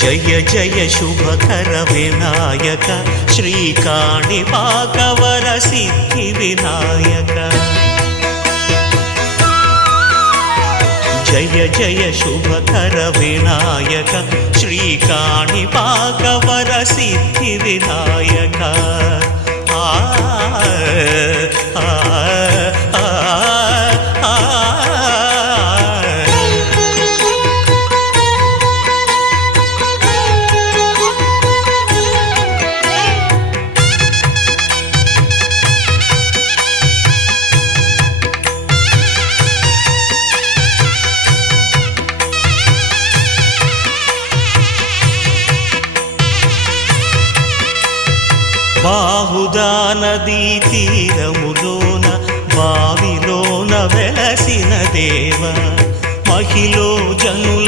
జయ జయ శుభకర వినాయక శ్రీకాణిపాకవర సిద్ధి వినాయక జయ జయ శుభకర వినాయక శ్రీకాణిపాకవర సిద్ధి వినాయక బాహుదా నదీ తీరములోన బావిలోన వెలసిన దేవ మహిళ జనుల